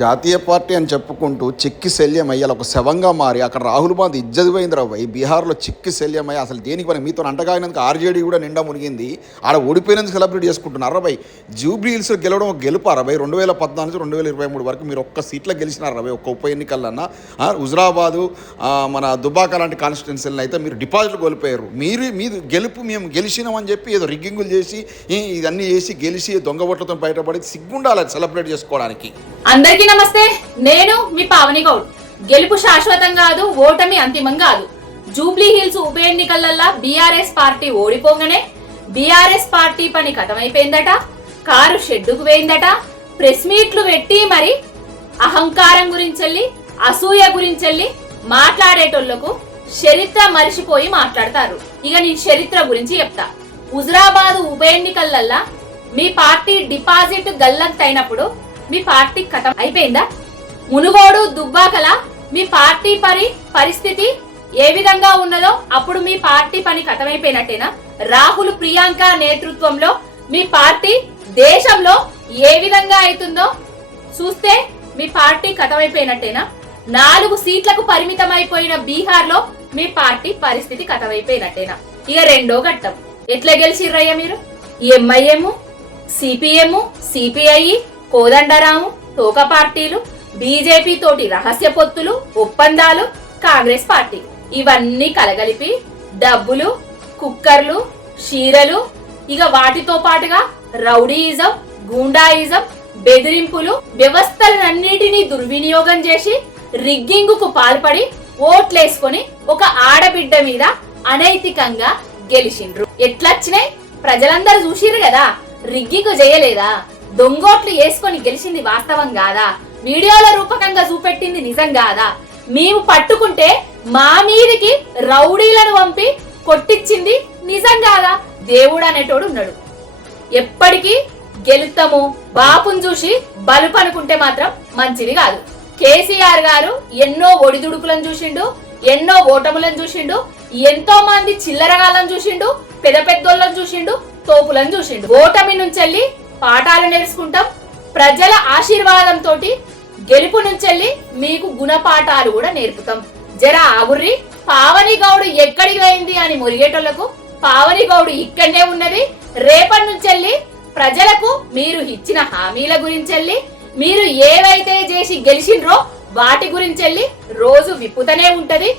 జాతీయ పార్టీ అని చెప్పుకుంటూ చిక్కి శల్యం అయ్యాలి ఒక శవంగా మారి అక్కడ రాహుల్ గాంధీ ఇజ్జత్ రావు బీహార్లో చిక్కి శల్యం అయ్యి అసలు దేనికి పని మీతో అంటగాగినందుకు ఆర్జేడీ కూడా నిండా మునిగింది. ఆడ ఓడిపోయినందుకు సెలబ్రేట్ చేసుకుంటున్నారు అరవై జూబ్లీ హిల్స్ గెలవడం ఒక గెలుపు అరవై రెండు వేల పద్నాలుగు నుంచి రెండు వేల ఇరవై మూడు వరకు మీరు ఒక్క సీట్లో గెలిచినారు అరవై ఒక్క ఉప ఎన్నికలన్నా? హుజరాబాదు మన దుబాక లాంటి కాన్స్టిట్యున్సీలను అయితే మీరు డిపాజిట్లు కోల్పోయారు. మీరు మీరు గెలుపు మేము గెలిచినామని చెప్పి ఏదో రిగ్గింగులు చేసి ఇదన్నీ చేసి గెలిచి దొంగ ఓట్లతో బయటపడి సిగ్గుండాలి సెలబ్రేట్ చేసుకోవడానికి. అందరికీ నమస్తే. నేను మీ పావని గౌడ్. గెలుపు శాశ్వతం కాదు ఓటమి అంతిమం కాదు. జూబ్లీ హిల్స్ ఉప ఎన్నికలల్లా బీఆర్ఎస్ పార్టీ ఓడిపోగానే. బీఆర్ఎస్ పార్టీ పని కథమైపోయిందట కారు షెడ్డుకు పోయిందట ప్రెస్ మీట్లు పెట్టి మరి అహంకారం గురించెల్లి అసూయ గురించెల్లి మాట్లాడేటోళ్ళకు చరిత్ర మరిచిపోయి మాట్లాడతారు. ఇక నీ చరిత్ర గురించి చెప్తా. హుజరాబాద్ ఉప ఎన్నికలల్లా మీ పార్టీ డిపాజిట్ గల్లంతైనప్పుడు అయినప్పుడు మీ పార్టీ కథం అయిపోయిందా? మునుగోడు దుబ్బాకల మీ పార్టీ పరి పరిస్థితి ఏ విధంగా ఉన్నదో అప్పుడు మీ పార్టీ పని కథమైపోయినట్టేనా? రాహుల్ ప్రియాంక నేతృత్వంలో మీ పార్టీ దేశంలో ఏ విధంగా అవుతుందో చూస్తే మీ పార్టీ కథమైపోయినట్టేనా? నాలుగు సీట్లకు పరిమితమైపోయిన బీహార్లో మీ పార్టీ పరిస్థితి కథమైపోయినట్టేనా? ఇక రెండో ఘట్టం. ఎట్లా గెలిచిర్రయ్యా మీరు? ఎంఐఎం సిపిఎం సిపిఐ కోదండరాము తోక పార్టీలు బీజేపీ తోటి రహస్య పొత్తులు ఒప్పందాలు కాంగ్రెస్ పార్టీ. ఇవన్నీ కలగలిపి డబ్బులు కుక్కర్లు చీరలు ఇక వాటితో పాటుగా రౌడీయిజం గూండాయిజం బెదిరింపులు వ్యవస్థలన్నిటినీ దుర్వినియోగం చేసి రిగ్గింగుకు పాల్పడి ఓట్లేసుకొని ఒక ఆడబిడ్డ మీద అనైతికంగా గెలిచిండ్రు. ఎట్లొచ్చినాయి? ప్రజలందరూ చూసిర్రు కదా. రిగ్గింగ్ చేయలేదా దొంగోట్లు వేసుకొని గెలిచింది వాస్తవం కాదా? వీడియోల రూపకంగా చూపెట్టింది నిజం కాదా? మేము పట్టుకుంటే మా మీదికి రౌడీలను పంపి కొట్టించింది నిజం కాదా? దేవుడు అనేటోడు ఉన్నాడు. ఎప్పటికీ గెలుతాము బాపుని చూసి బలుపు అనుకుంటే మాత్రం మంచిది కాదు. కేసీఆర్ గారు ఎన్నో ఒడిదుడుకులను చూసిండు ఎన్నో ఓటములను చూసిండు ఎంతో మంది చిల్లరగాలను చూసిండు పెద్ద పెద్దోళ్ళను చూసిండు తోపులను చూసిండు. ఓటమి నుంచి పాఠాలు నేర్చుకుంటాం. ప్రజల ఆశీర్వాదంతో గెలుపు నుంచెల్లి మీకు గుణపాఠాలు కూడా నేర్పుతాం. జర ఆగుర్రి. పావని గౌడు ఎక్కడికి పోయింది అని మురిగేటోళ్ళకు పావని గౌడు ఇక్కడనే ఉన్నది. రేపటి నుంచెల్లి ప్రజలకు మీరు ఇచ్చిన హామీల గురించెల్లి మీరు ఏవైతే చేసి గెలిచిండ్రో వాటి గురించెల్లి రోజు విప్పుతనే ఉంటది.